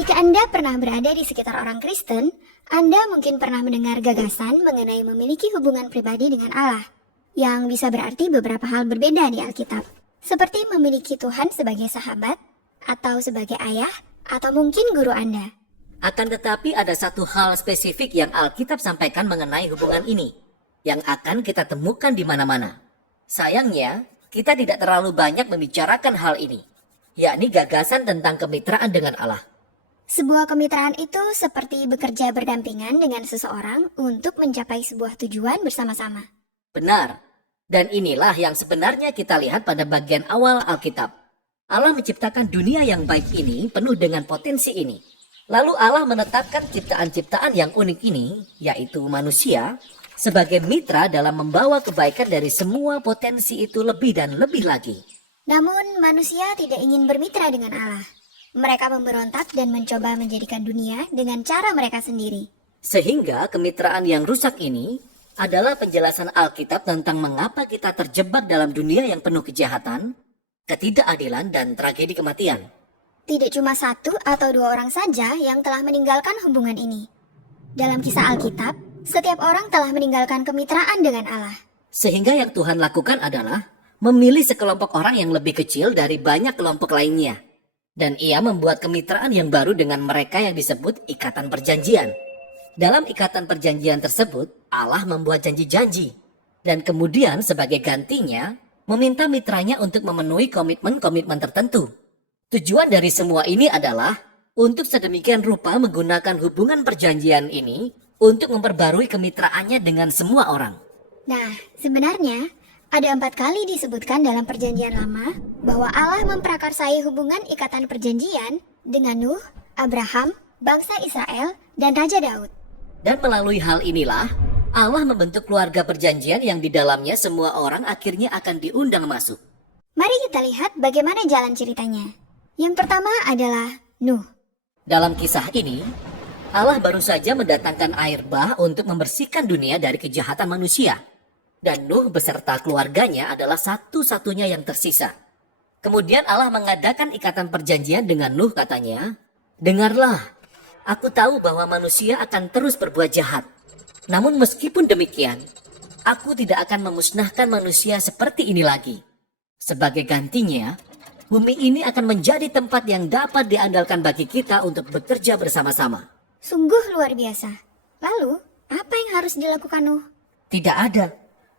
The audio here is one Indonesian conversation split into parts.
Jika Anda pernah berada di sekitar orang Kristen, Anda mungkin pernah mendengar gagasan mengenai memiliki hubungan pribadi dengan Allah, yang bisa berarti beberapa hal berbeda di Alkitab, seperti memiliki Tuhan sebagai sahabat, atau sebagai ayah, atau mungkin guru Anda. Akan tetapi ada satu hal spesifik yang Alkitab sampaikan mengenai hubungan ini, yang akan kita temukan di mana-mana. Sayangnya, kita tidak terlalu banyak membicarakan hal ini, yakni gagasan tentang kemitraan dengan Allah. Sebuah kemitraan itu seperti bekerja berdampingan dengan seseorang untuk mencapai sebuah tujuan bersama-sama. Benar, dan inilah yang sebenarnya kita lihat pada bagian awal Alkitab. Allah menciptakan dunia yang baik ini penuh dengan potensi ini. Lalu Allah menetapkan ciptaan-ciptaan yang unik ini, yaitu manusia, sebagai mitra dalam membawa kebaikan dari semua potensi itu lebih dan lebih lagi. Namun manusia tidak ingin bermitra dengan Allah. Mereka memberontak dan mencoba menjadikan dunia dengan cara mereka sendiri. Sehingga kemitraan yang rusak ini adalah penjelasan Alkitab tentang mengapa kita terjebak dalam dunia yang penuh kejahatan, ketidakadilan, dan tragedi kematian. Tidak cuma satu atau dua orang saja yang telah meninggalkan hubungan ini. Dalam kisah Alkitab, setiap orang telah meninggalkan kemitraan dengan Allah. Sehingga yang Tuhan lakukan adalah memilih sekelompok orang yang lebih kecil dari banyak kelompok lainnya. Dan ia membuat kemitraan yang baru dengan mereka yang disebut ikatan perjanjian. Dalam ikatan perjanjian tersebut, Allah membuat janji-janji. Dan kemudian sebagai gantinya, meminta mitranya untuk memenuhi komitmen-komitmen tertentu. Tujuan dari semua ini adalah untuk sedemikian rupa menggunakan hubungan perjanjian ini untuk memperbarui kemitraannya dengan semua orang. Nah, sebenarnya ada 4 kali disebutkan dalam perjanjian lama bahwa Allah memprakarsai hubungan ikatan perjanjian dengan Nuh, Abraham, bangsa Israel, dan Raja Daud. Dan melalui hal inilah, Allah membentuk keluarga perjanjian yang di dalamnya semua orang akhirnya akan diundang masuk. Mari kita lihat bagaimana jalan ceritanya. Yang pertama adalah Nuh. Dalam kisah ini, Allah baru saja mendatangkan air bah untuk membersihkan dunia dari kejahatan manusia. Dan Nuh beserta keluarganya adalah satu-satunya yang tersisa. Kemudian Allah mengadakan ikatan perjanjian dengan Nuh, katanya, "Dengarlah, aku tahu bahwa manusia akan terus berbuat jahat. Namun meskipun demikian, aku tidak akan memusnahkan manusia seperti ini lagi. Sebagai gantinya, bumi ini akan menjadi tempat yang dapat diandalkan bagi kita untuk bekerja bersama-sama." Sungguh luar biasa. Lalu, apa yang harus dilakukan Nuh? Tidak ada.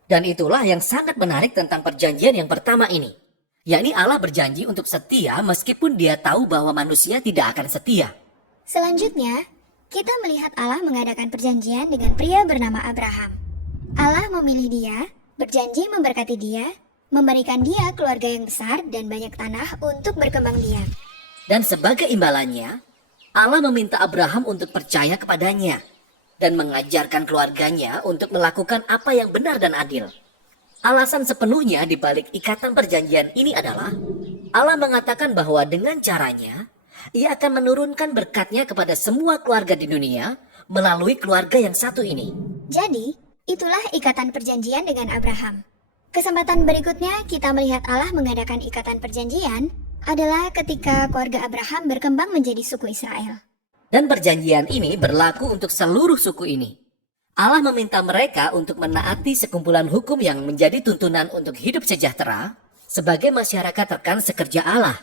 Dan itulah yang sangat menarik tentang perjanjian yang pertama ini. Yakni Allah berjanji untuk setia meskipun dia tahu bahwa manusia tidak akan setia. Selanjutnya, kita melihat Allah mengadakan perjanjian dengan pria bernama Abraham. Allah memilih dia, berjanji memberkati dia, memberikan dia keluarga yang besar dan banyak tanah untuk berkembang biak. Dan sebagai imbalannya, Allah meminta Abraham untuk percaya kepadanya dan mengajarkan keluarganya untuk melakukan apa yang benar dan adil. Alasan sepenuhnya di balik ikatan perjanjian ini adalah Allah mengatakan bahwa dengan caranya, ia akan menurunkan berkatnya kepada semua keluarga di dunia melalui keluarga yang satu ini. Jadi, itulah ikatan perjanjian dengan Abraham. Kesempatan berikutnya kita melihat Allah mengadakan ikatan perjanjian adalah ketika keluarga Abraham berkembang menjadi suku Israel. Dan perjanjian ini berlaku untuk seluruh suku ini. Allah meminta mereka untuk menaati sekumpulan hukum yang menjadi tuntunan untuk hidup sejahtera sebagai masyarakat rekan sekerja Allah.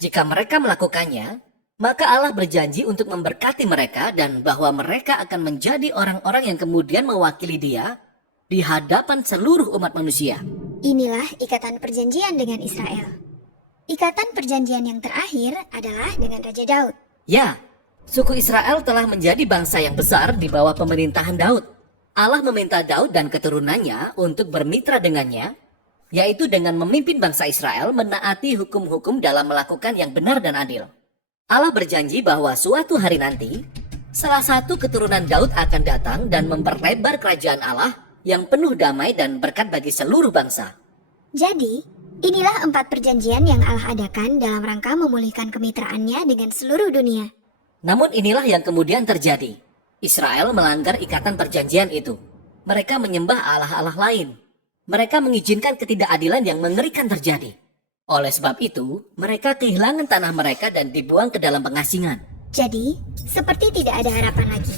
Jika mereka melakukannya, maka Allah berjanji untuk memberkati mereka dan bahwa mereka akan menjadi orang-orang yang kemudian mewakili Dia di hadapan seluruh umat manusia. Inilah ikatan perjanjian dengan Israel. Ikatan perjanjian yang terakhir adalah dengan Raja Daud. Ya, suku Israel telah menjadi bangsa yang besar di bawah pemerintahan Daud. Allah meminta Daud dan keturunannya untuk bermitra dengannya, yaitu dengan memimpin bangsa Israel menaati hukum-hukum dalam melakukan yang benar dan adil. Allah berjanji bahwa suatu hari nanti, salah satu keturunan Daud akan datang dan memperlebar kerajaan Allah yang penuh damai dan berkat bagi seluruh bangsa. Jadi, inilah 4 perjanjian yang Allah adakan dalam rangka memulihkan kemitraannya dengan seluruh dunia. Namun inilah yang kemudian terjadi. Israel melanggar ikatan perjanjian itu. Mereka menyembah allah-allah lain. Mereka mengizinkan ketidakadilan yang mengerikan terjadi. Oleh sebab itu, mereka kehilangan tanah mereka dan dibuang ke dalam pengasingan. Jadi, seperti tidak ada harapan lagi.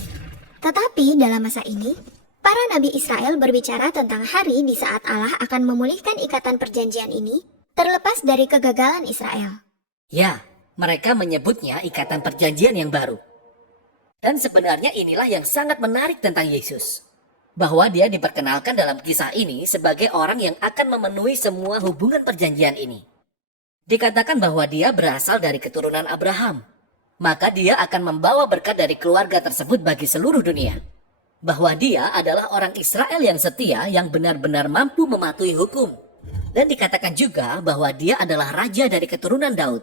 Tetapi dalam masa ini, para nabi Israel berbicara tentang hari di saat Allah akan memulihkan ikatan perjanjian ini, terlepas dari kegagalan Israel. Ya, mereka menyebutnya ikatan perjanjian yang baru. Dan sebenarnya inilah yang sangat menarik tentang Yesus. Bahwa dia diperkenalkan dalam kisah ini sebagai orang yang akan memenuhi semua hubungan perjanjian ini. Dikatakan bahwa dia berasal dari keturunan Abraham. Maka dia akan membawa berkat dari keluarga tersebut bagi seluruh dunia. Bahwa dia adalah orang Israel yang setia yang benar-benar mampu mematuhi hukum. Dan dikatakan juga bahwa dia adalah raja dari keturunan Daud.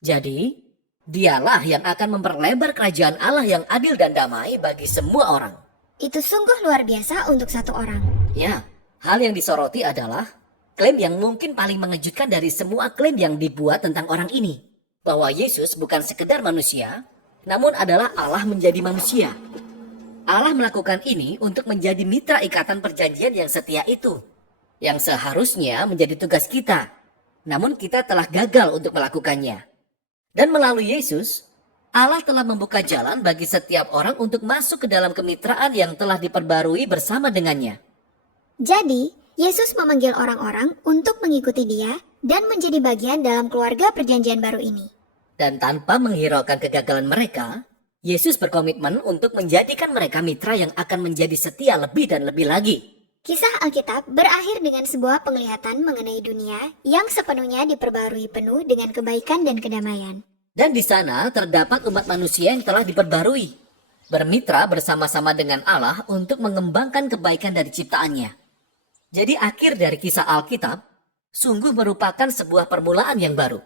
Jadi, dialah yang akan memperlebar kerajaan Allah yang adil dan damai bagi semua orang. Itu sungguh luar biasa untuk satu orang. Ya, hal yang disoroti adalah klaim yang mungkin paling mengejutkan dari semua klaim yang dibuat tentang orang ini. Bahwa Yesus bukan sekedar manusia, namun adalah Allah menjadi manusia. Allah melakukan ini untuk menjadi mitra ikatan perjanjian yang setia itu. Yang seharusnya menjadi tugas kita. Namun kita telah gagal untuk melakukannya. Dan melalui Yesus, Allah telah membuka jalan bagi setiap orang untuk masuk ke dalam kemitraan yang telah diperbarui bersama dengannya. Jadi, Yesus memanggil orang-orang untuk mengikuti dia dan menjadi bagian dalam keluarga perjanjian baru ini. Dan tanpa menghiraukan kegagalan mereka, Yesus berkomitmen untuk menjadikan mereka mitra yang akan menjadi setia lebih dan lebih lagi. Kisah Alkitab berakhir dengan sebuah penglihatan mengenai dunia yang sepenuhnya diperbarui penuh dengan kebaikan dan kedamaian. Dan di sana terdapat umat manusia yang telah diperbarui, bermitra bersama-sama dengan Allah untuk mengembangkan kebaikan dari ciptaannya. Jadi akhir dari kisah Alkitab sungguh merupakan sebuah permulaan yang baru.